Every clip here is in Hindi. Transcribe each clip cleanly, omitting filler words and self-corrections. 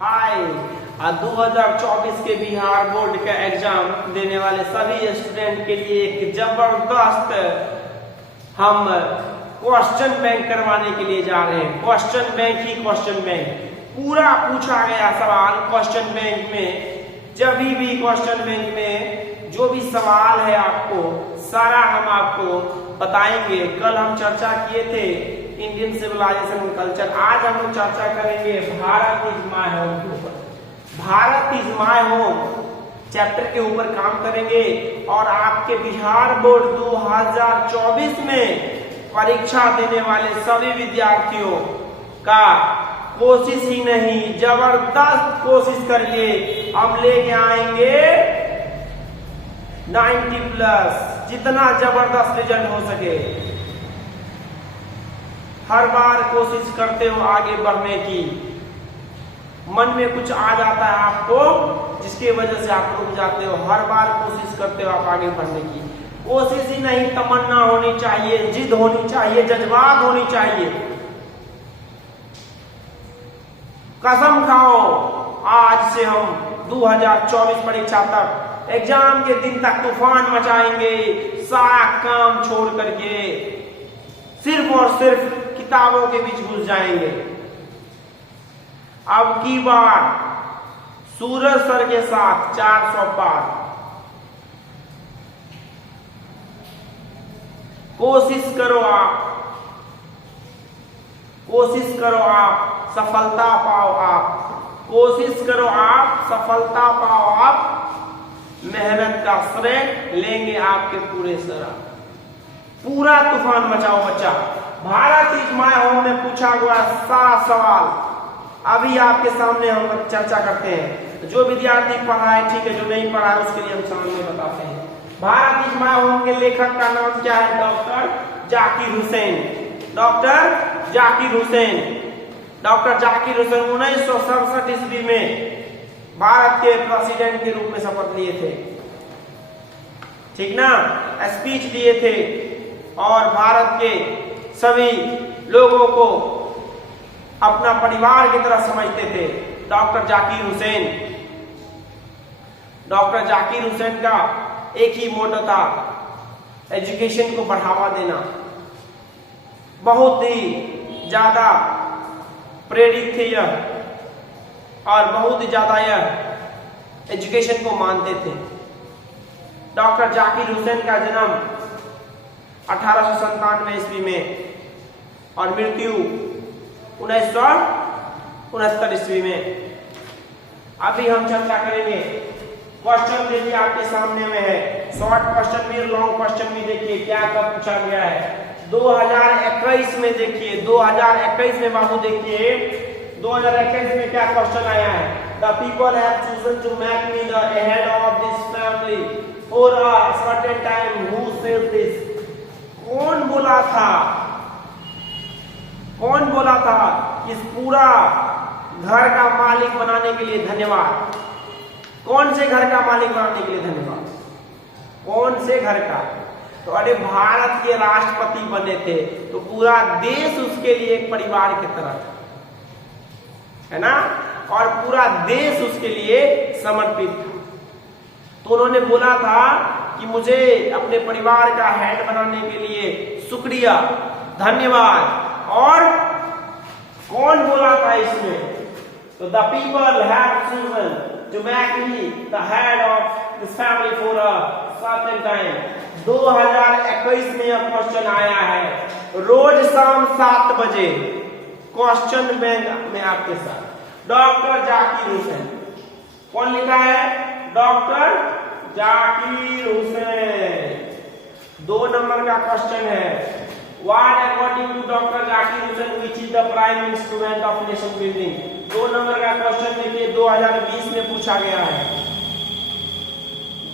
हाय 2024 के बिहार बोर्ड का एग्जाम देने वाले सभी स्टूडेंट के लिए एक जबरदस्त हम क्वेश्चन बैंक करवाने के लिए जा रहे हैं। क्वेश्चन बैंक ही क्वेश्चन बैंक, पूरा पूछा गया सवाल क्वेश्चन बैंक में। जब भी क्वेश्चन बैंक में जो भी सवाल है आपको सारा हम आपको बताएंगे। कल हम चर्चा किए थे इंडियन सिविलाइजेशन कल्चर, आज हम लोग चर्चा करेंगे भारत इज माय होम के ऊपर। Bharat is my home chapter के ऊपर काम करेंगे और आपके बिहार बोर्ड 2024 में परीक्षा देने वाले सभी विद्यार्थियों का कोशिश ही नहीं जबरदस्त कोशिश करके हम लेके आएंगे 90+, जितना जबरदस्त रिजल्ट हो सके। हर बार कोशिश करते हो आगे बढ़ने की, मन में कुछ आ जाता है आपको जिसकी वजह से आप रुक जाते हो। हर बार कोशिश करते हो आप आगे बढ़ने की, कोशिश ही नहीं तमन्ना होनी चाहिए, जिद होनी चाहिए, जज्बात होनी चाहिए। कसम खाओ आज से हम 2024 परीक्षा तक एग्जाम के दिन तक तूफान मचाएंगे, सारा काम छोड़ करके सिर्फ और सिर्फ किताबों के बीच घुस जाएंगे। अब की बार सूरज सर के साथ 400 पार, कोशिश करो आप, कोशिश करो आप, सफलता पाओ आप, कोशिश करो आप, सफलता पाओ आप। मेहनत का श्रेय लेंगे आपके पूरे सरा, पूरा तूफान मचाओ बच्चा। भारत इज माय होम में पूछा हुआ सारा सवाल अभी आपके सामने हम चर्चा करते हैं। जो विद्यार्थी पढ़ा है ठीक है, जो नहीं पढ़ा है उसके लिए हम सामने बताते हैं। भारत इज माय होम के लेखक का नाम क्या है? Doctor Zakir Hussain. Doctor Zakir Hussain, doctor Zakir Hussain 1967 ईस्वी में भारत के प्रेसिडेंट के रूप में शपथ लिए थे, ठीक ना, स्पीच दिए थे और भारत के सभी लोगों को अपना परिवार की तरह समझते थे। डॉक्टर जाकिर हुसैन, डॉक्टर जाकिर हुसैन का एक ही मोटो था, एजुकेशन को बढ़ावा देना। बहुत ही ज्यादा प्रेरित थे यह और बहुत ही ज्यादा यह एजुकेशन को मानते थे। डॉक्टर जाकिर हुसैन का जन्म 1897 ईस्वी में और मृत्यु 1969 ईस्वी में। अभी हम चर्चा करेंगे। क्वेश्चन देखिए आपके सामने में है, शॉर्ट क्वेश्चन भी, लॉन्ग क्वेश्चन भी। देखिए क्या कब पूछा गया है 2021 में। देखिए 2021 में बाबू, देखिए 2021 में क्या क्वेश्चन आया है। The people have chosen to make me the head of this family for a certain time, who said this? कौन बोला था, कौन बोला था इस पूरा घर का मालिक बनाने के लिए धन्यवाद? कौन से घर का मालिक बनाने के लिए धन्यवाद? कौन से घर का? तो अरे भारत के राष्ट्रपति बने थे तो पूरा देश उसके लिए एक परिवार की तरह था, है ना, और पूरा देश उसके लिए समर्पित था। तो उन्होंने बोला था कि मुझे अपने परिवार का हेड बनाने के लिए शुक्रिया, धन्यवाद। और कौन बोला था इसमें? तो the people have chosen to make me the head of this family for a certain time. 2021 में यह क्वेश्चन आया है, रोज शाम 7 बजे क्वेश्चन बैंक में आपके साथ। डॉक्टर जाकिर हुसैन, कौन लिखा है? डॉक्टर जाकिर हुसैन। 2 नंबर का क्वेश्चन है, What according to Dr. Zakir Hussain which is the prime instrument of nation building? 2 number का क्वेश्चन देखिए 2020 में पूछा गया है।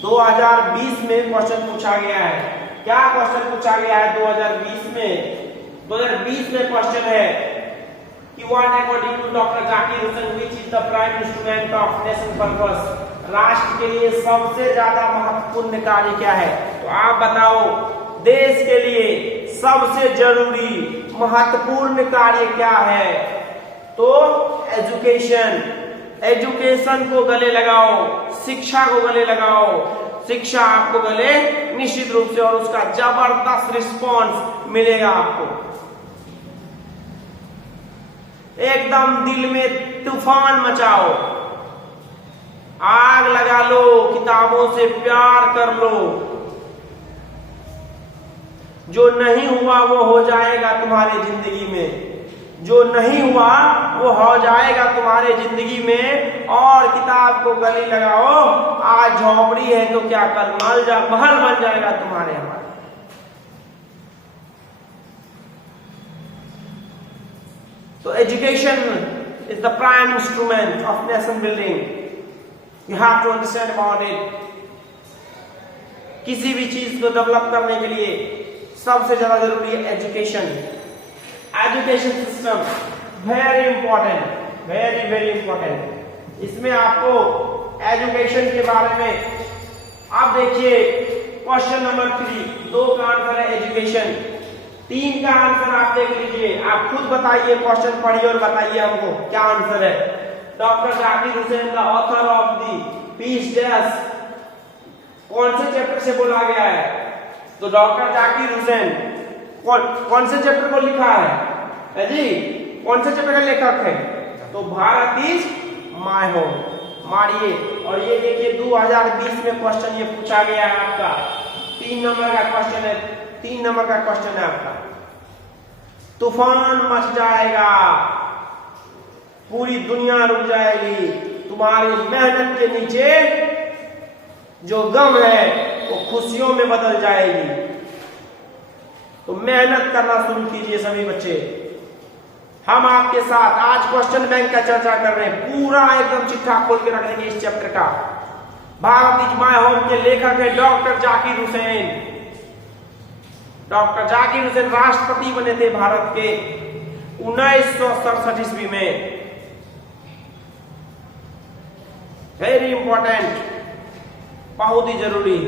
2020 में क्वेश्चन पूछा गया है। क्या क्वेश्चन पूछा गया है 2020 में? 2020 में क्वेश्चन है कि What according to Dr. Zakir Hussain which is the prime instrument of nation purpose? राष्ट्र के लिए सबसे ज्यादा महत्वपूर्ण कार्य क्या है? तो आप बताओ, देश के लिए सबसे जरूरी महत्वपूर्ण कार्य क्या है? तो एजुकेशन, एजुकेशन को गले लगाओ, शिक्षा को गले लगाओ। शिक्षा आपको गले निश्चित रूप से, और उसका जबरदस्त रिस्पॉन्स मिलेगा आपको। एकदम दिल में तूफान मचाओ, आग लगा लो, किताबों से प्यार कर लो। जो नहीं हुआ वो हो जाएगा तुम्हारी जिंदगी में, जो नहीं हुआ वो हो जाएगा तुम्हारे जिंदगी में। और किताब को गले लगाओ, आज झोपड़ी है तो क्या कल महल बन जाएगा तुम्हारे हमारे। तो education is the prime instrument of nation building, you have to understand about it. किसी भी चीज को डेवलप करने के लिए सबसे ज्यादा जरूरी है education. Education system very important, very very important. इसमें आपको एजुकेशन के बारे में आप देखिए, क्वेश्चन नंबर 3, 2 का आंसर है एजुकेशन, 3 का आंसर आप देख लीजिए। आप खुद बताइए, क्वेश्चन पढ़िए और बताइए हमको क्या आंसर है। Doctor Zakir Hussain the author of the piece dash, कौन से चैप्टर से बोला गया है? तो डॉक्टर जाकिर हुसैन कौन से चैप्टर को लिखा है जी? कौन से चैप्टर का लेखक है? तो भारत इज माय होम। मारिए। और ये देखिए 2020 में क्वेश्चन ये पूछा गया है आपका, 3 नंबर का क्वेश्चन है, 3 नंबर का क्वेश्चन है आपका। तूफान मच जाएगा, पूरी दुनिया रुक जाएगी, तुम्हारी मेहनत के नीचे जो गम है वो खुशियों में बदल जाएगी। तो मेहनत करना शुरू कीजिए सभी बच्चे। हम आपके साथ आज क्वेश्चन बैंक का चर्चा कर रहे हैं, पूरा एकदम चिट्ठा खोल के रख देंगे इस चैप्टर का। भारत इज माय होम के लेखक है डॉक्टर जाकिर हुसैन। डॉक्टर जाकिर हुसैन राष्ट्रपति बने थे भारत के 1967 ईस्वी में। वेरी इंपॉर्टेंट, बहुत ही जरूरी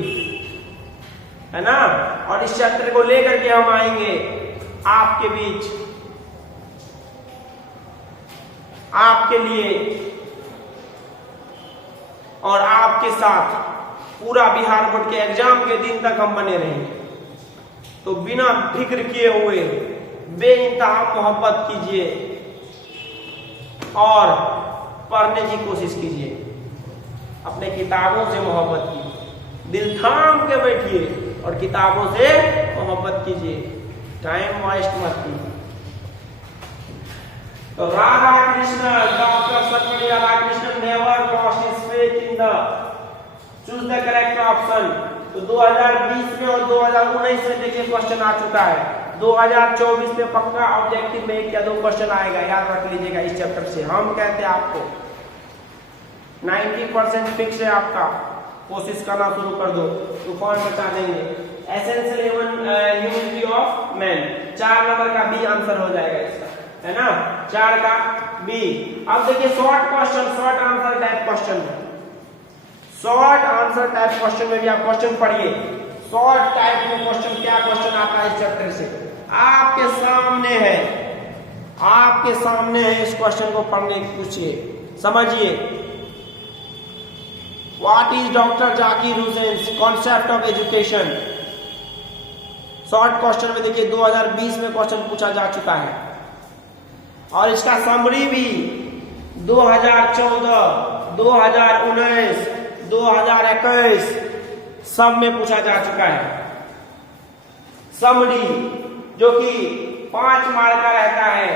है ना। और इस चैप्टर को लेकर के हम आएंगे आपके बीच, आपके लिए और आपके साथ पूरा बिहार बोर्ड के एग्जाम के दिन तक हम बने रहेंगे। तो बिना फिक्र किए हुए बेइंतहा मोहब्बत कीजिए और पढ़ने की कोशिश कीजिए, अपने किताबों से मोहब्बत कीजिए, दिल थाम के बैठिए और किताबों से मोहब्बत कीजिए, टाइम वेस्ट मत कीजिए। तो Radha Krishna, doctor Sarvepalli Radhakrishnan never lost his faith in the choose the correct option. तो 2020 में और 2019 में देखिए क्वेश्चन आ चुका है। 2024 में पक्का ऑब्जेक्टिव में 1 या 2 क्वेश्चन आएगा, याद रख लीजिएगा इस चैप्टर से। हम कहते हैं आपको 90% फिक्स है आपका, कोशिश करना शुरू कर दो, तूफान मचा देंगे। Essential humanity of man, 4 number का बी आंसर हो जाएगा इसका, है ना, 4 का बी। अब देखिए short question, short answer type question, short answer type question में भी आप क्वेश्चन पढ़िए। शॉर्ट टाइप में क्वेश्चन, क्या क्वेश्चन आता है इस चैप्टर से आपके सामने है, आपके सामने है। इस क्वेश्चन को पढ़ने पूछिए, समझिए। What is Dr. Zakir Husain's concept of education? Short question में देखिए 2020 में क्वेश्चन पूछा जा चुका है और इसका समरी भी 2014, 2019, 2021 सब में पूछा जा चुका है। समरी जो कि 5 मार्क का रहता है,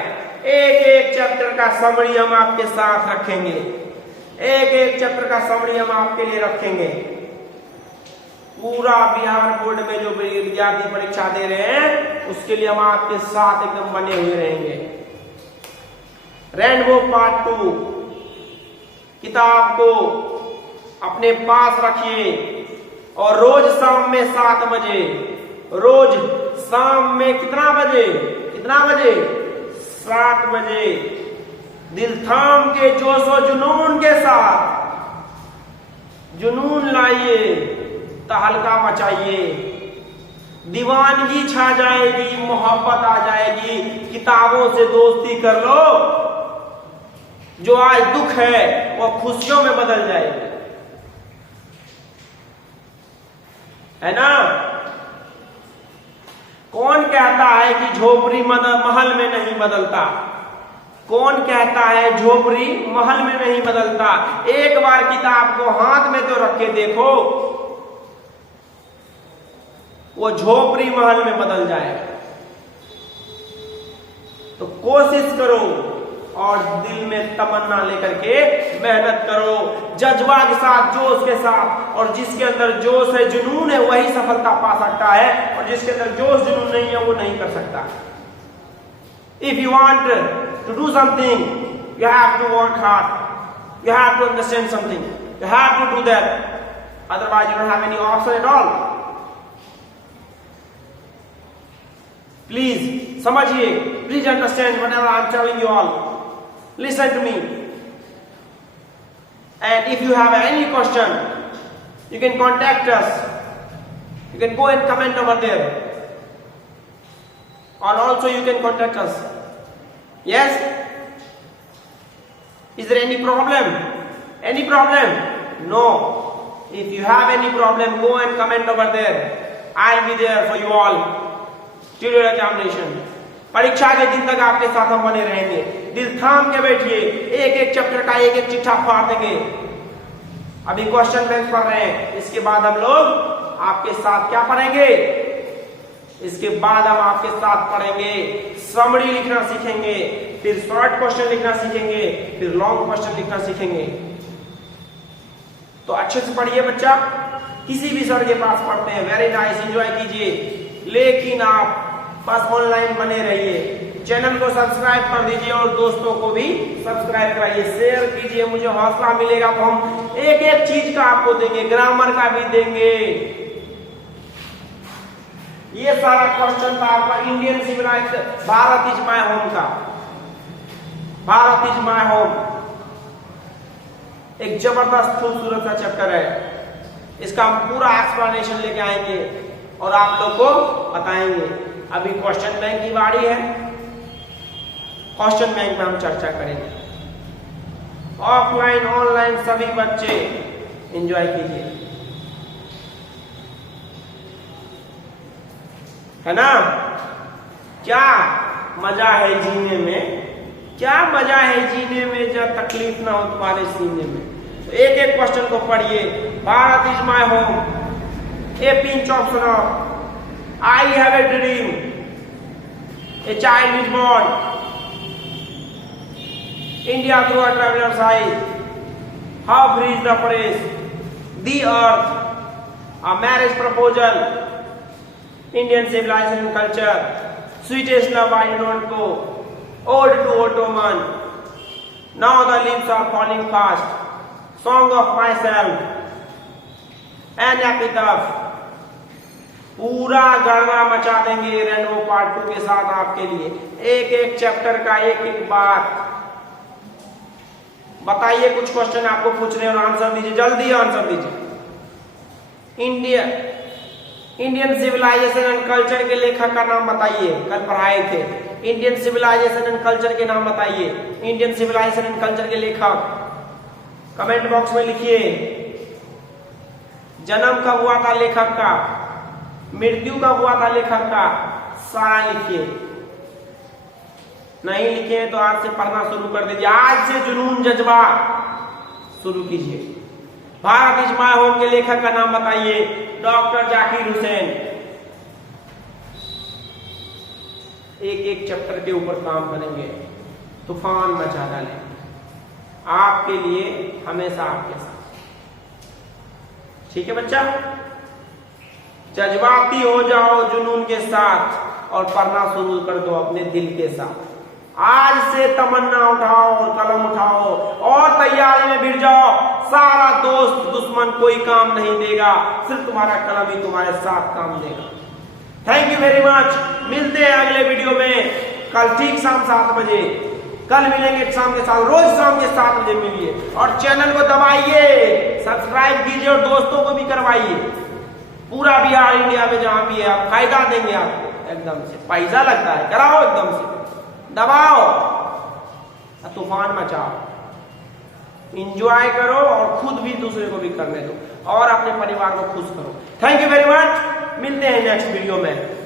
एक एक चैप्टर का समरी हम आपके साथ रखेंगे, एक एक चैप्टर का समरी हम आपके लिए रखेंगे। पूरा बिहार बोर्ड में जो विद्यार्थी परीक्षा दे रहे हैं उसके लिए हम आपके साथ एकदम बने हुए रहेंगे। रेनबो पार्ट 2 किताब को अपने पास रखिए और रोज शाम में 7 बजे, रोज शाम में कितना बजे, 7 बजे दिल थाम के जोश और जुनून के साथ, जुनून लाइए, तहलका मचाइए, दीवानगी छा जाएगी, मोहब्बत आ जाएगी। किताबों से दोस्ती कर लो, जो आज दुख है वो खुशियों में बदल जाएगी, है ना। कौन कहता है कि झोपड़ी महल में नहीं बदलता? कौन कहता है झोपड़ी महल में नहीं बदलता? एक बार किताब को हाथ में तो रख के देखो, वो झोपड़ी महल में बदल जाएगा। तो कोशिश करो और दिल में तमन्ना लेकर के मेहनत करो, जज्बा के साथ, जोश के साथ। और जिसके अंदर जोश है, जुनून है, वही सफलता पा सकता है, और जिसके अंदर जोश जुनून नहीं है वो नहीं कर सकता। If you want to do something, you have to work hard, you have to understand something, you have to do that, otherwise you don't have any option at all. Please समझिए, please understand whatever I am telling you all. Listen to me. And if you have any question, you can contact us. You can go and comment over there. Or also you can contact us. Yes? Is there any problem? Any problem? No. If you have any problem, go and comment over there. I'll be there for you all. Till your examination. परीक्षा के दिन तक आपके साथ हम बने रहेंगे। दिल थाम के बैठिए, एक एक चैप्टर का एक एक चिट्ठा फाड़ देंगे। अभी क्वेश्चन बैंक पढ़ रहे हैं, इसके बाद हम लोग आपके साथ क्या पढ़ेंगे? इसके बाद हम आपके साथ पढ़ेंगे समरी लिखना सीखेंगे, फिर शॉर्ट क्वेश्चन लिखना सीखेंगे, फिर लॉन्ग क्वेश्चन लिखना सीखेंगे। तो अच्छे से पढ़िए बच्चा, किसी भी सर के पास पढ़ते हैं, वेरी नाइस, एंजॉय कीजिए। लेकिन आप बस ऑनलाइन बने रहिए, चैनल को सब्सक्राइब कर दीजिए और दोस्तों को भी सब्सक्राइब कराइए, शेयर कीजिए, मुझे हौसला मिलेगा। तो हम एक एक चीज का आपको देंगे, ग्रामर का भी देंगे। ये सारा क्वेश्चन था आपका Indian civilisation, Bharat is my home का। भारत इज माय होम एक जबरदस्त खूबसूरत सा चैप्टर है। इसका हम पूरा एक्सप्लेनेशन लेके आएंगे और आप लोग को बताएंगे। अभी क्वेश्चन बैंक की बारी है, क्वेश्चन बैंक में हम चर्चा करेंगे। ऑफलाइन ऑनलाइन सभी बच्चे एंजॉय कीजिए, है ना। क्या मजा है जीने में, क्या मजा है जीने में जब तकलीफ ना हो तुम्हारे सीने में। तो एक एक क्वेश्चन को पढ़िए। Bharat is my home, A pinch of snow, I have a dream. A child is born. India through a traveler's eye. How free is the press? The earth. A marriage proposal. Indian civilization and culture. Sweetest love I do not know. Ode to Ottoman. Now the leaves are falling fast. Song of myself. An epitaph. पूरा गड़बा मचा देंगे रेनबो पार्ट 2 के साथ आपके लिए। एक एक चैप्टर का एक एक बात बताइए। कुछ क्वेश्चन आपको पूछ रहे हैं और आंसर दीजिए, जल्दी आंसर दीजिए। इंडियन सिविलाइजेशन एंड कल्चर के लेखक का नाम बताइए, कल पढ़ाए थे। इंडियन सिविलाइजेशन एंड कल्चर के नाम बताइए। इंडियन सिविलाइजेशन एंड कल्चर के लेखक कमेंट बॉक्स में लिखिए। जन्म कब हुआ था लेखक का, मृत्यु कब हुआ था लेखक का, सारा लिखिए। नहीं लिखे तो आज से पढ़ना शुरू कर दीजिए। आज से जुनून जज्बा शुरू कीजिए। भारत इज माय होम के लेखक का नाम बताइए, डॉक्टर जाकिर हुसैन। एक एक चैप्टर के ऊपर काम करेंगे, तूफान मचा डालेंगे आपके लिए, हमेशा आपके साथ। ठीक है बच्चा, जज्बाती हो जाओ जुनून के साथ और पढ़ना शुरू कर दो अपने दिल के साथ। आज से तमन्ना उठाओ, कलम उठाओ और तैयारी में भिड़ जाओ। सारा दोस्त दुश्मन कोई काम नहीं देगा, सिर्फ तुम्हारा कलम ही तुम्हारे साथ काम देगा। Thank you very much. मिलते हैं अगले वीडियो में कल ठीक शाम 7 बजे। कल मिलेंगे शाम के साथ, रोज शाम के 7 बजे मिलिए। और चैनल को दबाइए, सब्सक्राइब कीजिए और दोस्तों को भी करवाइए। पूरा बिहार इंडिया में जहां भी है आप फायदा देंगे आपको, एकदम से पैसा लगता है, कराओ एकदम से, दबाओ, तूफान मचाओ। इंजॉय करो और खुद भी दूसरे को भी करने दो और अपने परिवार को खुश करो। थैंक यू वेरी मच, मिलते हैं नेक्स्ट वीडियो में।